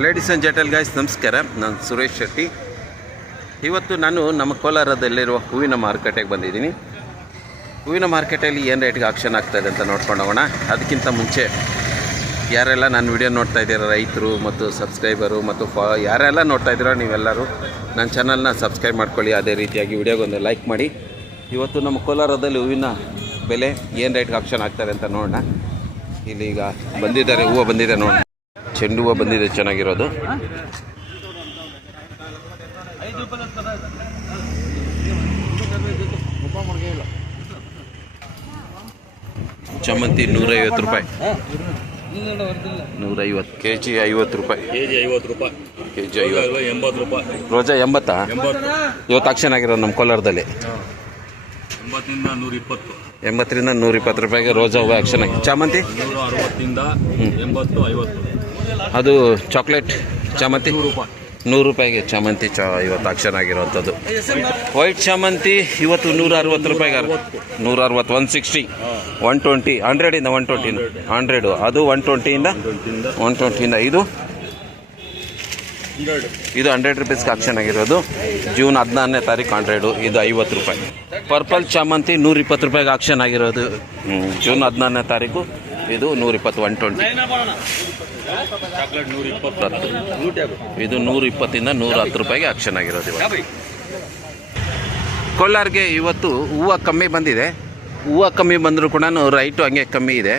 Ladies and gentle guys, ನಮಸ್ಕಾರ. ನಾನು ಸುರೇಶ್ ಶೆಟ್ಟಿ. ಇವತ್ತು ನಾನು ನಮ್ಮ ಕೋಲಾರದಲ್ಲಿರುವ ಹೂವಿನ ಮಾರುಕಟ್ಟೆಗೆ ಬಂದಿದ್ದೀನಿ. ಹೂವಿನ ಮಾರ್ಕೆಟಲ್ಲಿ ಏನು ರೇಟ್ಗೆ ಆಕ್ಷನ್ ಆಗ್ತಾಯಿದೆ ಅಂತ ನೋಡ್ಕೊಂಡು ಹೋಗೋಣ. ಅದಕ್ಕಿಂತ ಮುಂಚೆ ಯಾರೆಲ್ಲ ನನ್ನ ವಿಡಿಯೋ ನೋಡ್ತಾ ಇದ್ದೀರ, ರೈತರು ಮತ್ತು ಸಬ್ಸ್ಕ್ರೈಬರು ಮತ್ತು ಯಾರೆಲ್ಲ ನೋಡ್ತಾ ಇದ್ದೀರೋ ನೀವೆಲ್ಲರೂ ನನ್ನ ಚಾನಲ್ನ ಸಬ್ಸ್ಕ್ರೈಬ್ ಮಾಡ್ಕೊಳ್ಳಿ. ಅದೇ ರೀತಿಯಾಗಿ ವಿಡಿಯೋಗೊಂದು ಲೈಕ್ ಮಾಡಿ. ಇವತ್ತು ನಮ್ಮ ಕೋಲಾರದಲ್ಲಿ ಹೂವಿನ ಬೆಲೆ ಏನು ರೇಟ್ಗೆ ಆಕ್ಷನ್ ಆಗ್ತಾರೆ ಅಂತ ನೋಡೋಣ. ಇಲ್ಲಿ ಈಗ ಬಂದಿದ್ದಾರೆ, ಹೂವು ಬಂದಿದೆ ನೋಡಿ, ಚೆಂಡು ಹೂವು ಬಂದಿದೆ ಚೆನ್ನಾಗಿರೋದು. ಚಾಮಂತಿ 150 ರೂಪಾಯಿ, 150 kg 50 ರೂಪಾಯಿ, kg 80 ರೂಪಾಯಿ. ರೋಜಾ 80. ಇವತ್ತು ಆಕ್ಷನ್ ಆಗಿರೋದು ನಮ್ಮ ಕೋಲಾರದಲ್ಲಿ 80 ರಿಂದ 120 ರೂಪಾಯಿಗೆ ರೋಜಾ ಹೂವು ಆಕ್ಷನ್ ಆಗಿದೆ. ಚಾಮಂತಿ 160 ಅದು ಚಾಕ್ಲೇಟ್ ಚಾಮಂತಿ 100 ರೂಪಾಯಿಗೆ ಚಾಮಂತಿ ಇವತ್ತು ಆಕ್ಷನ್ ಆಗಿರೋವಂಥದ್ದು. ವೈಟ್ ಚಾಮಂತಿ ಇವತ್ತು 160 ರೂಪಾಯಿಗೆ, 160, 160, 120, 100 ಇಂದ 120, 100 ಅದು 120 ಇಂದ 120 ಇದು 100 ರೂಪೀಸ್ಗೆ ಆಕ್ಷನ್ ಆಗಿರೋದು. ಜೂನ್ 14ನೇ ತಾರೀಕು 100, ಇದು 50 ರೂಪಾಯಿ. ಪರ್ಪಲ್ ಚಾಮಂತಿ 120 ರೂಪಾಯಿಗೆ ಆಕ್ಷನ್ ಆಗಿರೋದು. ಜೂನ್ 14ನೇ ತಾರೀಕು ಇದು 120, 120. ಇದು 120 ಇಂದ 110 ರೂಪಾಯಿಗೆ ಆಕ್ಷನ್ ಆಗಿರೋದು. ಇವತ್ತು ಕೋಲಾರ್ಗೆ ಇವತ್ತು ಹೂವು ಕಮ್ಮಿ ಬಂದಿದೆ. ಹೂವು ಕಮ್ಮಿ ಬಂದರೂ ಕೂಡ ರೈಟು ಹಂಗೆ ಕಮ್ಮಿ ಇದೆ.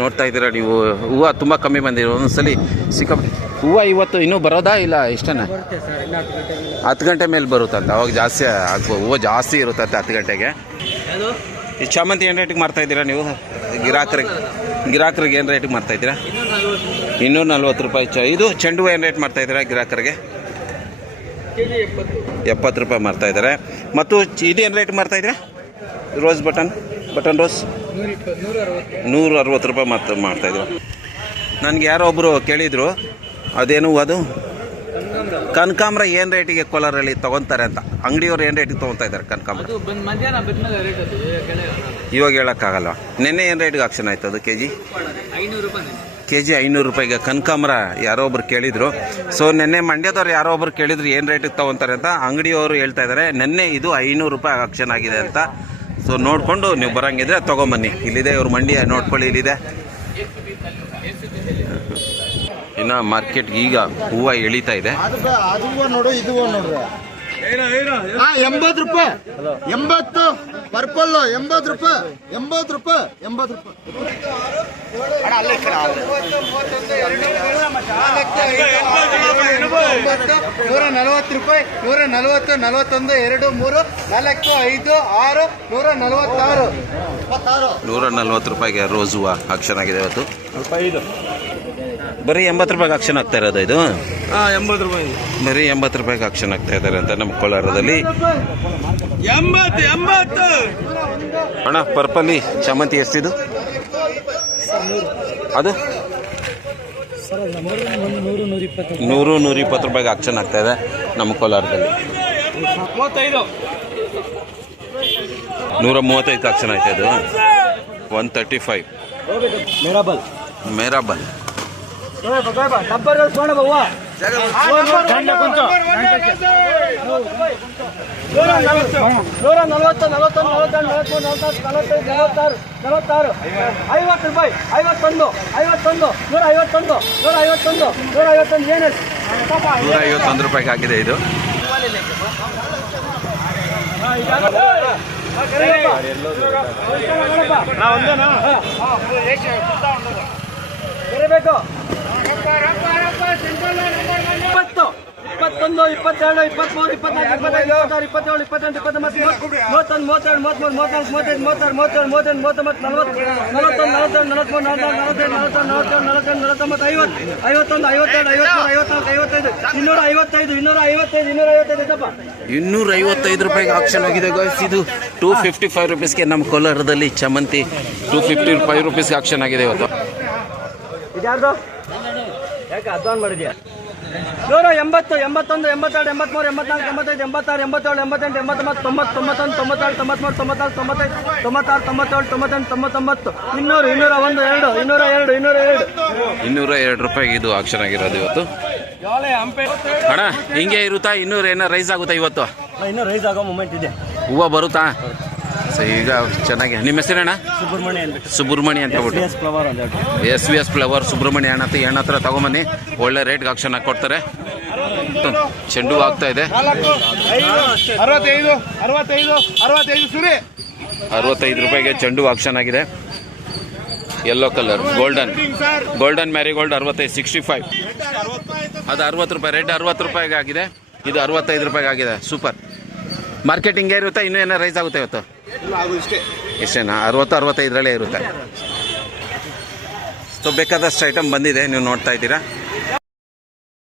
ನೋಡ್ತಾ ಇದ್ದೀರಾ ನೀವು, ಹೂವು ತುಂಬ ಕಮ್ಮಿ ಬಂದಿರೋ. ಒಂದೊಂದ್ಸಲಿ ಸಿಕ್ಕಾಪಟ್ಟೆ ಹೂವು ಇವತ್ತು ಇನ್ನೂ ಬರೋದಾ ಇಲ್ಲ ಇಷ್ಟನೇ? 10 ಗಂಟೆ ಮೇಲೆ ಬರುತ್ತಂತ. ಅವಾಗ ಜಾಸ್ತಿ ಹೂವು ಜಾಸ್ತಿ ಇರುತ್ತಂತೆ 10 ಗಂಟೆಗೆ. ಈ ಚಾಮಂತಿ ಏನು ರೇಟಿಗೆ ಮಾರ್ತಾ ಇದ್ದೀರಾ ನೀವು? ಗಿರಾಕರಿಗೆ ಏನು ರೇಟಿಗೆ ಮಾರ್ತಾ ಇದ್ದೀರಾ? 240 ರೂಪಾಯಿ. ಇದು ಚೆಂಡು ಹೂವು ಏನು ರೇಟ್ ಮಾಡ್ತಾ ಇದ್ದೀರಾ ಗಿರಾಕರಿಗೆ? 70 ರೂಪಾಯಿ ಮಾರ್ತಾ ಇದ್ದಾರೆ. ಮತ್ತು ಇದೇನು ರೇಟ್ ಮಾರ್ತಾ ಇದ್ದೀರಾ? ರೋಸ್ ಬಟನ್ ರೋಸ್ 160 ರೂಪಾಯಿ ಮಾಡ್ತಾ ಇದ್ರು. ನನಗೆ ಯಾರೋ ಒಬ್ಬರು ಕೇಳಿದರು, ಅದೇನು ಅದು ಕನಕಾಂಬ್ರ ಏನು ರೇಟಿಗೆ ಕೋಲಾರಲ್ಲಿ ತೊಗೊತಾರೆ ಅಂತ. ಅಂಗಡಿಯವ್ರು ಏನು ರೇಟಿಗೆ ತೊಗೊತಾ ಇದ್ದಾರೆ ಕನಕಾಂಬ್ರ? ಇವಾಗ ಹೇಳೋಕ್ಕಾಗಲ್ಲ. ನೆನ್ನೆ ಏನು ರೇಟಿಗೆ ಆಕ್ಷನ್ ಆಯ್ತು ಅದು? kg 500 ರೂಪಾಯಿಗೆ ಕನಕಾಂಬ್ರ ಯಾರೋ ಒಬ್ರು ಕೇಳಿದರು. ಸೊ ನೆನ್ನೆ ಮಂಡ್ಯದವ್ರು ಯಾರೋ ಒಬ್ರು ಕೇಳಿದ್ರು ಏನು ರೇಟಿಗೆ ತೊಗೊತಾರೆ ಅಂತ. ಅಂಗಡಿಯವರು ಹೇಳ್ತಾ ಇದ್ದಾರೆ ನೆನ್ನೆ ಇದು 500 ರೂಪಾಯಿ ಆಕ್ಷನ್ ಆಗಿದೆ ಅಂತ. ಸೊ ನೋಡಿಕೊಂಡು ನೀವು ಬರೋಂಗಿದ್ರೆ ತೊಗೊಂಬನ್ನಿ. ಇಲ್ಲಿದೆ ಇವ್ರ ಮಂಡಿ, ನೋಡ್ಕೊಳ್ಳಿ ಇಲ್ಲಿದೆ. ಇನ್ನು ಮಾರ್ಕೆಟ್ಗೆ ಈಗ ಹೂವು ಎಳಿತಾ ಇದೆ. 80 ರೂಪಾಯಿ, 80 ಪರ್ಪಲ್ 80 ರೂಪಾಯಿ, 80 ರೂಪಾಯಿ, 80 ರೂಪಾಯಿ. 140 ರೂಪಾಯಿ, 140, 41, 2, 3, 4, 5, 6, 146, 140 ರೂಪಾಯಿಗೆ ರೋಸ್ ಹೂವು ಆಕ್ಷನ್ ಆಗಿದೆ ಇವತ್ತು. ಬರೀ 80 ರೂಪಾಯಿಗೆ ಆಕ್ಷನ್ ಆಗ್ತಾ ಇರೋದು ಇದು? 80 ರೂಪಾಯಿ. ಬರೀ 80 ರೂಪಾಯಿಗೆ ಆಕ್ಷನ್ ಆಗ್ತಾ ಇದ್ದಾರೆ ಅಂತ ನಮ್ಮ ಕೋಲಾರದಲ್ಲಿ. 80. ಅಣ್ಣ ಪರ್ಪಲ್ಲಿ ಚಾಮಂತಿ ಎಷ್ಟಿದು? ಅದು 100, 120 ರೂಪಾಯಿಗೆ ಆಕ್ಷನ್ ಆಗ್ತಾ ಇದೆ ನಮ್ಮ ಕೋಲಾರದಲ್ಲಿ. 135 ಆಕ್ಷನ್ ಆಯ್ತಾ ಇದು? 135. ಮೇರಾಬಲ್ $151 ರೂಪಾಯಿಗೆ ಆಗಿದೆ ಇದು. ಬೇಕು 20, 21, 22, 23, 24, 25, 26, 27, 28, 29, 30, 31, 32, 33, 34, 35, 36, 37, 38, 39, 40, $255 ರೂಪಾಯಿಗೆ ಆಕ್ಷನ್ ಆಗಿದೆ ಗಾಯ್ಸ್. ಇದು 255 ರೂಪೀಸ್ಗೆ ನಮ್ಮ ಕೋಲಾರದಲ್ಲಿ ಚಾಮಂತಿ 255 ರೂಪೀಸ್ಗೆ ಆಕ್ಷನ್ ಆಗಿದೆ ಇವತ್ತು. ಇದ್ಯಾರ್ದು? ಯಾಕೆ ಅದ್ವಾನ್ ಮಾಡಿದ್ಯಾ? 180, 81, 82, 83, 84, 85, 86, 87, 88, 89, 90, 91, 92, 93, 94, 95, 96, 97, 98, 99, 200, 201, 202, 202. 202 ರೂಪಾಯಿಗೆ ಇದು ಆಕ್ಷನ್ ಆಗಿರೋದು ಇವತ್ತು. ಅಣ್ಣ ಹಿಂಗೆ ಇರುತ್ತಾ? 200 ಏನೋ ರೈಸ್ ಆಗುತ್ತಾ ಇವತ್ತು? ಇನ್ನೂ ರೈಸ್ ಆಗೋ ಮೂಮೆಂಟ್ ಇದೆ. ಹೂವು ಬರುತ್ತಾ? ಸೊ ಈಗ ಚೆನ್ನಾಗಿ. ನಿಮ್ಮ ಹೆಸರೇಣ್ಣ? ಸುಬ್ರಹ್ಮಣ್ಯ ಅಂತ. ಸುಬ್ರಹ್ಮಣ್ಯ ಅಂತ ಹೇಳ್ಬಿಟ್ಟು ಫ್ಲವರ್ ಅಂತ SVS ಫ್ಲವರ್ ಸುಬ್ರಹ್ಮಣ್ಯ ಅಣ್ಣ ಹತ್ರ ತಗೊಂಬನ್ನಿ. ಒಳ್ಳೆ ರೇಟ್ಗೆ ಆಕ್ಷನ್ ಹಾಕಿ ಕೊಡ್ತಾರೆ. ಚೆಂಡು ಆಗ್ತಾ ಇದೆ. 65 ರೂಪಾಯಿಗೆ ಚೆಂಡು ಆಕ್ಷನ್ ಆಗಿದೆ. Yellow colour golden marigold 65, 65. ಅದು 60 ರೂಪಾಯಿ. ರೆಡ್ 60 ರೂಪಾಯಿಗೆ ಆಗಿದೆ. ಇದು 65 ರೂಪಾಯಿಗೆ ಆಗಿದೆ. ಸೂಪರ್. ಮಾರ್ಕೆಟಿಂಗ್ ಇರುತ್ತೆ? ಇನ್ನೂ ಏನೋ ರೈಸ್ ಆಗುತ್ತೆ ಇವತ್ತು? ಎಷ್ಟೇನಾ? 60, 65 ಇರುತ್ತೆ. ಸೊ ಬೇಕಾದಷ್ಟು ಐಟಮ್ ಬಂದಿದೆ, ನೀವು ನೋಡ್ತಾ ಇದ್ದೀರಾ.